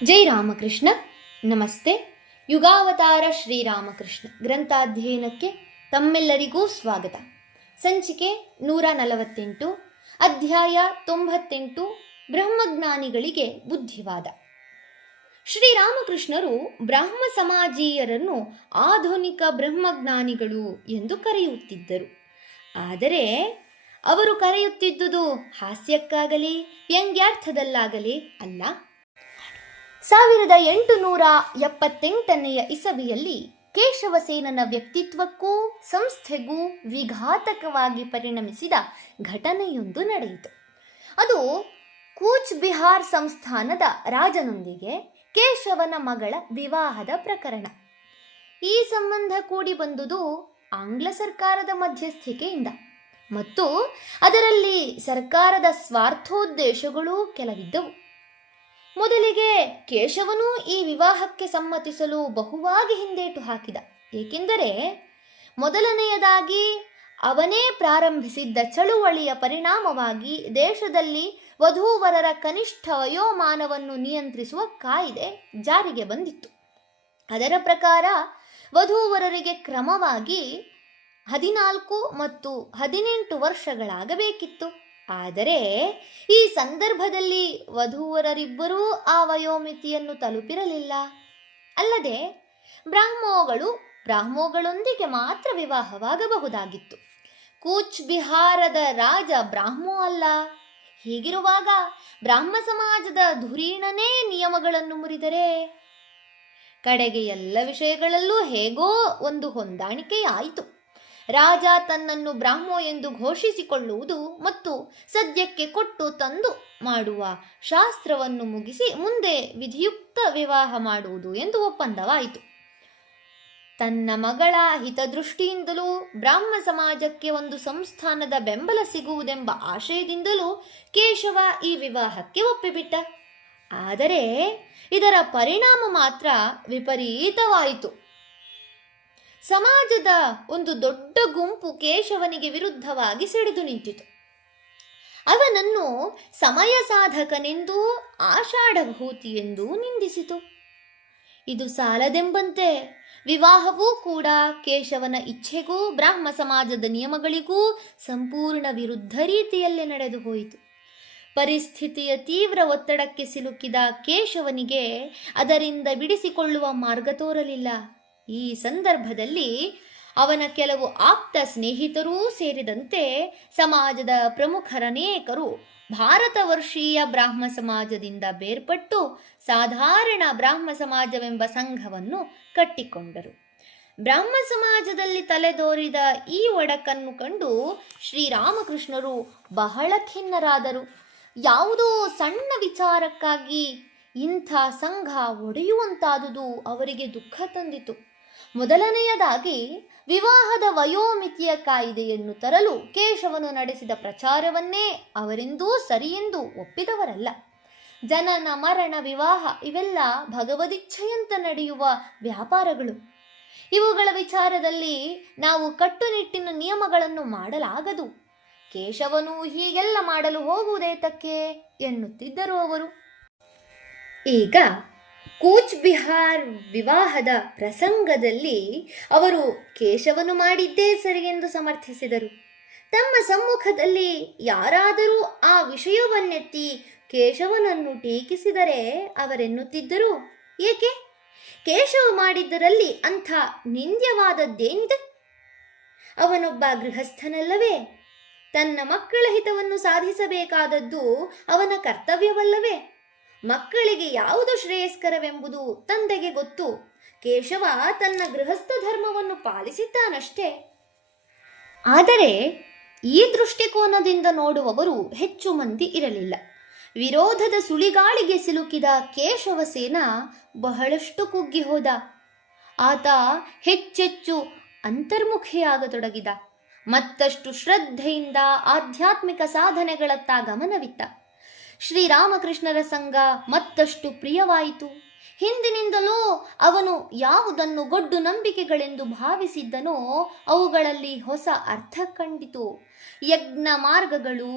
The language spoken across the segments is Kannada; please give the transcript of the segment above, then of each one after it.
ಜೈ ರಾಮಕೃಷ್ಣ. ನಮಸ್ತೆ. ಯುಗಾವತಾರ ಶ್ರೀರಾಮಕೃಷ್ಣ ಗ್ರಂಥಾಧ್ಯಯನಕ್ಕೆ ತಮ್ಮೆಲ್ಲರಿಗೂ ಸ್ವಾಗತ. ಸಂಚಿಕೆ 148, ಅಧ್ಯಾಯ 98, ಬ್ರಹ್ಮಜ್ಞಾನಿಗಳಿಗೆ ಬುದ್ಧಿವಾದ. ಶ್ರೀರಾಮಕೃಷ್ಣರು ಬ್ರಾಹ್ಮ ಸಮಾಜೀಯರನ್ನು ಆಧುನಿಕ ಬ್ರಹ್ಮಜ್ಞಾನಿಗಳು ಎಂದು ಕರೆಯುತ್ತಿದ್ದರು. ಆದರೆ ಅವರು ಕರೆಯುತ್ತಿದ್ದುದು ಹಾಸ್ಯಕ್ಕಾಗಲಿ ವ್ಯಂಗ್ಯಾರ್ಥದಲ್ಲಾಗಲಿ ಅಲ್ಲ. 1878 ಇಸವಿಯಲ್ಲಿ ಕೇಶವಸೇನನ ವ್ಯಕ್ತಿತ್ವಕ್ಕೂ ಸಂಸ್ಥೆಗೂ ವಿಘಾತಕವಾಗಿ ಪರಿಣಮಿಸಿದ ಘಟನೆಯೊಂದು ನಡೆಯಿತು. ಅದು ಕೂಚ್ ಬಿಹಾರ್ ಸಂಸ್ಥಾನದ ರಾಜನೊಂದಿಗೆ ಕೇಶವನ ಮಗಳ ವಿವಾಹದ ಪ್ರಕರಣ. ಈ ಸಂಬಂಧ ಕೂಡಿ ಬಂದುದು ಆಂಗ್ಲ ಸರ್ಕಾರದ ಮಧ್ಯಸ್ಥಿಕೆಯಿಂದ ಮತ್ತು ಅದರಲ್ಲಿ ಸರ್ಕಾರದ ಸ್ವಾರ್ಥೋದ್ದೇಶಗಳೂ ಕೆಲವಿದ್ದವು. ಮೊದಲಿಗೆ ಕೇಶವನು ಈ ವಿವಾಹಕ್ಕೆ ಸಮ್ಮತಿಸಲು ಬಹುವಾಗಿ ಹಿಂದೇಟು ಹಾಕಿದ. ಏಕೆಂದರೆ ಮೊದಲನೆಯದಾಗಿ ಅವನೇ ಪ್ರಾರಂಭಿಸಿದ್ದ ಚಳುವಳಿಯ ಪರಿಣಾಮವಾಗಿ ದೇಶದಲ್ಲಿ ವಧೂವರರ ಕನಿಷ್ಠ ವಯೋಮಾನವನ್ನು ನಿಯಂತ್ರಿಸುವ ಕಾಯ್ದೆ ಜಾರಿಗೆ ಬಂದಿತ್ತು. ಅದರ ಪ್ರಕಾರ ವಧೂವರರಿಗೆ ಕ್ರಮವಾಗಿ 14 ಮತ್ತು 18 ವರ್ಷಗಳಾಗಬೇಕಿತ್ತು. ಆದರೆ ಈ ಸಂದರ್ಭದಲ್ಲಿ ವಧೂವರರಿಬ್ಬರೂ ಆ ವಯೋಮಿತಿಯನ್ನು ತಲುಪಿರಲಿಲ್ಲ. ಅಲ್ಲದೆ ಬ್ರಾಹ್ಮೋಗಳೊಂದಿಗೆ ಮಾತ್ರ ವಿವಾಹವಾಗಬಹುದಾಗಿತ್ತು. ಕೂಚ್ ಬಿಹಾರದ ರಾಜ ಬ್ರಾಹ್ಮೋ ಅಲ್ಲ. ಹೀಗಿರುವಾಗ ಬ್ರಾಹ್ಮ ಸಮಾಜದ ಧುರೀಣನೇ ನಿಯಮಗಳನ್ನು ಮುರಿದರೆ ಕಡೆಗೆ ಎಲ್ಲ ವಿಷಯಗಳಲ್ಲೂ ಹೇಗೋ ಒಂದು ಹೊಂದಾಣಿಕೆಯಾಯಿತು. ರಾಜ ತನ್ನನ್ನು ಬ್ರಾಹ್ಮೋ ಎಂದು ಘೋಷಿಸಿಕೊಳ್ಳುವುದು ಮತ್ತು ಸದ್ಯಕ್ಕೆ ಕೊಟ್ಟು ತಂದು ಮಾಡುವ ಶಾಸ್ತ್ರವನ್ನು ಮುಗಿಸಿ ಮುಂದೆ ವಿಧಿಯುಕ್ತ ವಿವಾಹ ಮಾಡುವುದು ಎಂದು ಒಪ್ಪಂದವಾಯಿತು. ತನ್ನ ಮಗಳ ಹಿತದೃಷ್ಟಿಯಿಂದಲೂ ಬ್ರಾಹ್ಮ ಸಮಾಜಕ್ಕೆ ಒಂದು ಸಂಸ್ಥಾನದ ಬೆಂಬಲ ಸಿಗುವುದೆಂಬ ಆಶಯದಿಂದಲೂ ಕೇಶವ ಈ ವಿವಾಹಕ್ಕೆ ಒಪ್ಪಿಬಿಟ್ಟ. ಆದರೆ ಇದರ ಪರಿಣಾಮ ಮಾತ್ರ ವಿಪರೀತವಾಯಿತು. ಸಮಾಜದ ಒಂದು ದೊಡ್ಡ ಗುಂಪು ಕೇಶವನಿಗೆ ವಿರುದ್ಧವಾಗಿ ಸಿಡಿದು ನಿಂತಿತು. ಅವನನ್ನು ಸಮಯ ಸಾಧಕನೆಂದೂ ಆಷಾಢಭೂತಿ ಎಂದೂ ನಿಂದಿಸಿತು. ಇದು ಸಾಲದೆಂಬಂತೆ ವಿವಾಹವೂ ಕೂಡ ಕೇಶವನ ಇಚ್ಛೆಗೂ ಬ್ರಾಹ್ಮ ಸಮಾಜದ ನಿಯಮಗಳಿಗೂ ಸಂಪೂರ್ಣ ವಿರುದ್ಧ ರೀತಿಯಲ್ಲೇ ನಡೆದು ಹೋಯಿತು. ಪರಿಸ್ಥಿತಿಯ ತೀವ್ರ ಒತ್ತಡಕ್ಕೆ ಸಿಲುಕಿದ ಕೇಶವನಿಗೆ ಅದರಿಂದ ಬಿಡಿಸಿಕೊಳ್ಳುವ ಮಾರ್ಗ ತೋರಲಿಲ್ಲ. ಈ ಸಂದರ್ಭದಲ್ಲಿ ಅವನ ಕೆಲವು ಆಪ್ತ ಸ್ನೇಹಿತರೂ ಸೇರಿದಂತೆ ಸಮಾಜದ ಪ್ರಮುಖರನೇಕರು ಭಾರತವರ್ಷೀಯ ಬ್ರಾಹ್ಮ ಸಮಾಜದಿಂದ ಬೇರ್ಪಟ್ಟು ಸಾಧಾರಣ ಬ್ರಾಹ್ಮ ಸಮಾಜವೆಂಬ ಸಂಘವನ್ನು ಕಟ್ಟಿಕೊಂಡರು. ಬ್ರಾಹ್ಮ ಸಮಾಜದಲ್ಲಿ ತಲೆದೋರಿದ ಈ ಒಡಕನ್ನು ಕಂಡು ಶ್ರೀರಾಮಕೃಷ್ಣರು ಬಹಳ ಖಿನ್ನರಾದರು. ಯಾವುದೋ ಸಣ್ಣ ವಿಚಾರಕ್ಕಾಗಿ ಇಂಥ ಸಂಘ ಒಡೆಯುವಂತಾದುದು ಅವರಿಗೆ ದುಃಖ ತಂದಿತು. ಮೊದಲನೆಯದಾಗಿ ವಿವಾಹದ ವಯೋಮಿತಿಯ ಕಾಯ್ದೆಯನ್ನು ತರಲು ಕೇಶವನು ನಡೆಸಿದ ಪ್ರಚಾರವನ್ನೇ ಅವರೆಂದೂ ಸರಿಯೆಂದು ಒಪ್ಪಿದವರಲ್ಲ. ಜನನ ಮರಣ ವಿವಾಹ ಇವೆಲ್ಲ ಭಗವದಿಚ್ಛೆಯಂತ ನಡೆಯುವ ವ್ಯಾಪಾರಗಳು. ಇವುಗಳ ವಿಚಾರದಲ್ಲಿ ನಾವು ಕಟ್ಟುನಿಟ್ಟಿನ ನಿಯಮಗಳನ್ನು ಮಾಡಲಾಗದು. ಕೇಶವನು ಹೀಗೆಲ್ಲ ಮಾಡಲು ಹೋಗುವುದೇತಕ್ಕೆ ಎನ್ನುತ್ತಿದ್ದರು ಅವರು. ಈಗ ಕೂಚ್ ಬಿಹಾರ್ ವಿವಾಹದ ಪ್ರಸಂಗದಲ್ಲಿ ಅವರು ಕೇಶವನು ಮಾಡಿದ್ದೇ ಸರಿಯೆಂದು ಸಮರ್ಥಿಸಿದರು. ತಮ್ಮ ಸಮ್ಮುಖದಲ್ಲಿ ಯಾರಾದರೂ ಆ ವಿಷಯವನ್ನೆತ್ತಿ ಕೇಶವನನ್ನು ಟೀಕಿಸಿದರೆ ಅವರೆನ್ನುತ್ತಿದ್ದರು, ಏಕೆ ಕೇಶವ ಮಾಡಿದ್ದರಲ್ಲಿ ಅಂಥ ನಿಂದ್ಯವಾದದ್ದೇನಿದೆ? ಅವನೊಬ್ಬ ಗೃಹಸ್ಥನಲ್ಲವೇ? ತನ್ನ ಮಕ್ಕಳ ಹಿತವನ್ನು ಸಾಧಿಸಬೇಕಾದದ್ದು ಅವನ ಕರ್ತವ್ಯವಲ್ಲವೇ? ಮಕ್ಕಳಿಗೆ ಯಾವುದು ಶ್ರೇಯಸ್ಕರವೆಂಬುದು ತಂದೆಗೆ ಗೊತ್ತು. ಕೇಶವ ತನ್ನ ಗೃಹಸ್ಥ ಧರ್ಮವನ್ನು ಪಾಲಿಸಿದ್ದಾನಷ್ಟೇ. ಆದರೆ ಈ ದೃಷ್ಟಿಕೋನದಿಂದ ನೋಡುವವರು ಹೆಚ್ಚು ಮಂದಿ ಇರಲಿಲ್ಲ. ವಿರೋಧದ ಸುಳಿಗಾಳಿಗೆ ಸಿಲುಕಿದ ಕೇಶವಸೇನ ಬಹಳಷ್ಟು ಕುಗ್ಗಿ ಹೋದ. ಆತ ಹೆಚ್ಚೆಚ್ಚು ಅಂತರ್ಮುಖಿಯಾಗತೊಡಗಿದ. ಮತ್ತಷ್ಟು ಶ್ರದ್ಧೆಯಿಂದ ಆಧ್ಯಾತ್ಮಿಕ ಸಾಧನೆಗಳತ್ತ ಗಮನವಿತ್ತ. ಶ್ರೀರಾಮಕೃಷ್ಣರ ಸಂಘ ಮತ್ತಷ್ಟು ಪ್ರಿಯವಾಯಿತು. ಹಿಂದಿನಿಂದಲೂ ಅವನು ಯಾವುದನ್ನು ಗೊಡ್ಡು ನಂಬಿಕೆಗಳೆಂದು ಭಾವಿಸಿದ್ದನೋ ಅವುಗಳಲ್ಲಿ ಹೊಸ ಅರ್ಥ ಕಂಡಿತು. ಯಜ್ಞ ಮಾರ್ಗಗಳು,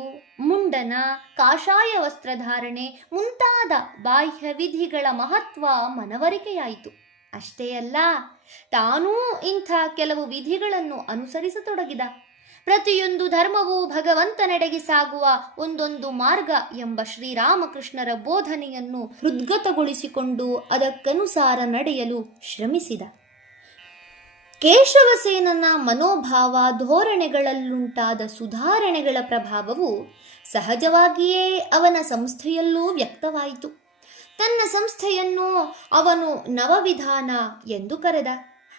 ಮುಂಡನ, ಕಾಷಾಯ ವಸ್ತ್ರಧಾರಣೆ ಮುಂತಾದ ಬಾಹ್ಯ ವಿಧಿಗಳ ಮಹತ್ವ ಮನವರಿಕೆಯಾಯಿತು. ಅಷ್ಟೇ ಅಲ್ಲ, ತಾನೂ ಇಂಥ ಕೆಲವು ವಿಧಿಗಳನ್ನು ಅನುಸರಿಸತೊಡಗಿದ. ಪ್ರತಿಯೊಂದು ಧರ್ಮವೂ ಭಗವಂತನೆಡೆಗೆ ಸಾಗುವ ಒಂದೊಂದು ಮಾರ್ಗ ಎಂಬ ಶ್ರೀರಾಮಕೃಷ್ಣರ ಬೋಧನೆಯನ್ನು ಹೃದ್ಗತಗೊಳಿಸಿಕೊಂಡು ಅದಕ್ಕನುಸಾರ ನಡೆಯಲು ಶ್ರಮಿಸಿದ. ಕೇಶವಸೇನನ ಮನೋಭಾವ ಧೋರಣೆಗಳಲ್ಲುಂಟಾದ ಸುಧಾರಣೆಗಳ ಪ್ರಭಾವವು ಸಹಜವಾಗಿಯೇ ಅವನ ಸಂಸ್ಥೆಯಲ್ಲೂ ವ್ಯಕ್ತವಾಯಿತು. ತನ್ನ ಸಂಸ್ಥೆಯನ್ನು ಅವನು ನವವಿಧಾನ ಎಂದು ಕರೆದ.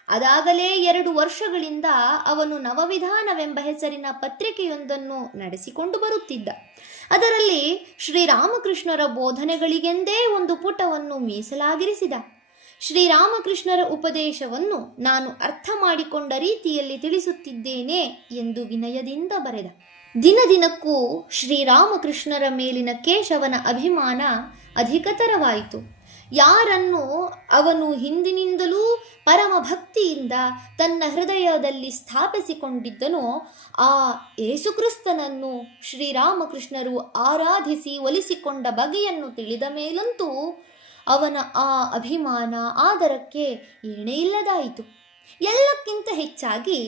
ಅದಾಗಲೇ 2 ವರ್ಷಗಳಿಂದ ಅವನು ನವವಿಧಾನವೆಂಬ ಹೆಸರಿನ ಪತ್ರಿಕೆಯೊಂದನ್ನು ನಡೆಸಿಕೊಂಡು ಬರುತ್ತಿದ್ದ. ಅದರಲ್ಲಿ ಶ್ರೀರಾಮಕೃಷ್ಣರ ಬೋಧನೆಗಳಿಗೆಂದೇ ಒಂದು ಪುಟವನ್ನು ಮೀಸಲಾಗಿರಿಸಿದ. ಶ್ರೀರಾಮಕೃಷ್ಣರ ಉಪದೇಶವನ್ನು ನಾನು ಅರ್ಥ ಮಾಡಿಕೊಂಡ ರೀತಿಯಲ್ಲಿ ತಿಳಿಸುತ್ತಿದ್ದೇನೆ ಎಂದು ವಿನಯದಿಂದ ಬರೆದ. ದಿನದಿನಕ್ಕೂ ಶ್ರೀರಾಮಕೃಷ್ಣರ ಮೇಲಿನ ಕೇಶವನ ಅಭಿಮಾನ ಅಧಿಕತರವಾಯಿತು. ಯಾರನ್ನು ಅವನು ಹಿಂದಿನಿಂದಲೂ ಪರಮ ಭಕ್ತಿಯಿಂದ ತನ್ನ ಹೃದಯದಲ್ಲಿ ಸ್ಥಾಪಿಸಿಕೊಂಡಿದ್ದನೋ ಆ ಏಸುಕ್ರಿಸ್ತನನ್ನು ಶ್ರೀರಾಮಕೃಷ್ಣರು ಆರಾಧಿಸಿ ಒಲಿಸಿಕೊಂಡ ಬಗೆಯನ್ನು ತಿಳಿದ ಮೇಲಂತೂ ಅವನ ಆ ಅಭಿಮಾನ ಆದರಕ್ಕೆ ಏಣೆಯಿಲ್ಲದಾಯಿತು. ಎಲ್ಲಕ್ಕಿಂತ ಹೆಚ್ಚಾಗಿ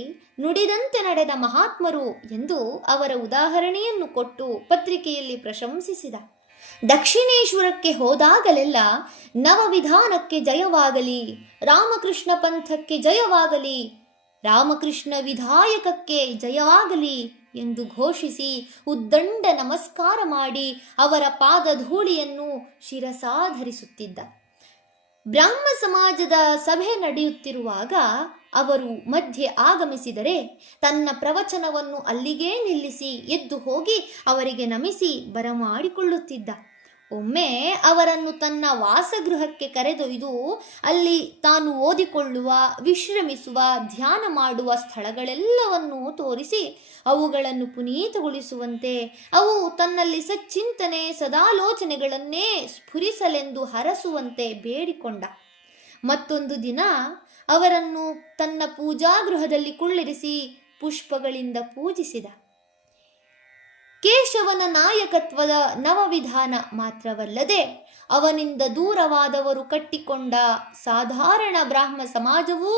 ನುಡಿದಂತೆ ನಡೆದ ಮಹಾತ್ಮರು ಎಂದು ಅವರ ಉದಾಹರಣೆಯನ್ನು ಕೊಟ್ಟು ಪತ್ರಿಕೆಯಲ್ಲಿ ಪ್ರಶಂಸಿಸಿದ. ದಕ್ಷಿಣೇಶ್ವರಕ್ಕೆ ಹೋದಾಗಲೆಲ್ಲ ನವವಿಧಾನಕ್ಕೆ ಜಯವಾಗಲಿ, ರಾಮಕೃಷ್ಣ ಪಂಥಕ್ಕೆ ಜಯವಾಗಲಿ, ರಾಮಕೃಷ್ಣ ವಿಧಾಯಕಕ್ಕೆ ಜಯವಾಗಲಿ ಎಂದು ಘೋಷಿಸಿ ಉದ್ದಂಡ ನಮಸ್ಕಾರ ಮಾಡಿ ಅವರ ಪಾದಧೂಳಿಯನ್ನು ಶಿರಸಾಧರಿಸುತ್ತಿದ್ದ. ಬ್ರಾಹ್ಮ ಸಮಾಜದ ಸಭೆ ನಡೆಯುತ್ತಿರುವಾಗ ಅವರು ಮಧ್ಯೆ ಆಗಮಿಸಿದರೆ ತನ್ನ ಪ್ರವಚನವನ್ನು ಅಲ್ಲಿಗೇ ನಿಲ್ಲಿಸಿ ಎದ್ದು ಹೋಗಿ ಅವರಿಗೆ ನಮಿಸಿ ಬರಮಾಡಿಕೊಳ್ಳುತ್ತಿದ್ದ. ಒಮ್ಮೆ ಅವರನ್ನು ತನ್ನ ವಾಸಗೃಹಕ್ಕೆ ಕರೆದೊಯ್ದು ಅಲ್ಲಿ ತಾನು ಓದಿಕೊಳ್ಳುವ, ವಿಶ್ರಮಿಸುವ, ಧ್ಯಾನ ಮಾಡುವ ಸ್ಥಳಗಳೆಲ್ಲವನ್ನೂ ತೋರಿಸಿ ಅವುಗಳನ್ನು ಪುನೀತಗೊಳಿಸುವಂತೆ, ಅವು ತನ್ನಲ್ಲಿ ಸಚ್ಚಿಂತನೆ ಸದಾಲೋಚನೆಗಳನ್ನೇ ಸ್ಫುರಿಸಲೆಂದು ಹರಸುವಂತೆ ಬೇಡಿಕೊಂಡ. ಮತ್ತೊಂದು ದಿನ ಅವರನ್ನು ತನ್ನ ಪೂಜಾಗೃಹದಲ್ಲಿ ಕುಳ್ಳಿರಿಸಿ ಪುಷ್ಪಗಳಿಂದ ಪೂಜಿಸಿದ. ಕೇಶವನ ನಾಯಕತ್ವದ ನವವಿಧಾನ ಮಾತ್ರವಲ್ಲದೆ ಅವನಿಂದ ದೂರವಾದವರು ಕಟ್ಟಿಕೊಂಡ ಸಾಧಾರಣ ಬ್ರಾಹ್ಮ ಸಮಾಜವೂ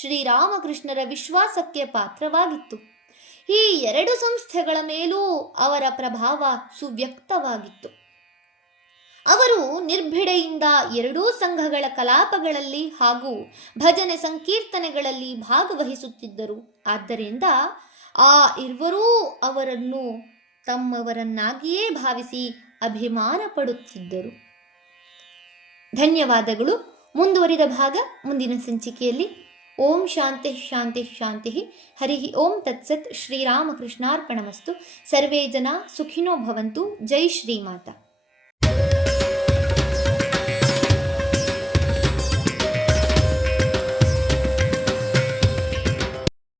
ಶ್ರೀರಾಮಕೃಷ್ಣರ ವಿಶ್ವಾಸಕ್ಕೆ ಪಾತ್ರವಾಗಿತ್ತು. ಈ 2 ಸಂಸ್ಥೆಗಳ ಮೇಲೂ ಅವರ ಪ್ರಭಾವ ಸುವ್ಯಕ್ತವಾಗಿತ್ತು. ಅವರು ನಿರ್ಭಿಡೆಯಿಂದ 2 ಸಂಘಗಳ ಕಲಾಪಗಳಲ್ಲಿ ಹಾಗೂ ಭಜನೆ ಸಂಕೀರ್ತನೆಗಳಲ್ಲಿ ಭಾಗವಹಿಸುತ್ತಿದ್ದರು. ಆದ್ದರಿಂದ ಆ ಇರುವರೂ ಅವರನ್ನು ತಮ್ಮವರನ್ನಾಗಿಯೇ ಭಾವಿಸಿ ಅಭಿಮಾನ ಪಡುತ್ತಿದ್ದರು. ಧನ್ಯವಾದಗಳು. ಮುಂದುವರಿದ ಭಾಗ ಮುಂದಿನ ಸಂಚಿಕೆಯಲ್ಲಿ. ಓಂ ಶಾಂತಿ ಶಾಂತಿ ಶಾಂತಿ. ಹರಿ ಓಂ ತತ್ಸತ್. ಶ್ರೀರಾಮಕೃಷ್ಣಾರ್ಪಣಮಸ್ತು. ಸರ್ವೇ ಜನ ಸುಖಿನೋ ಭವಂತು. ಜೈ ಶ್ರೀಮಾತಾ.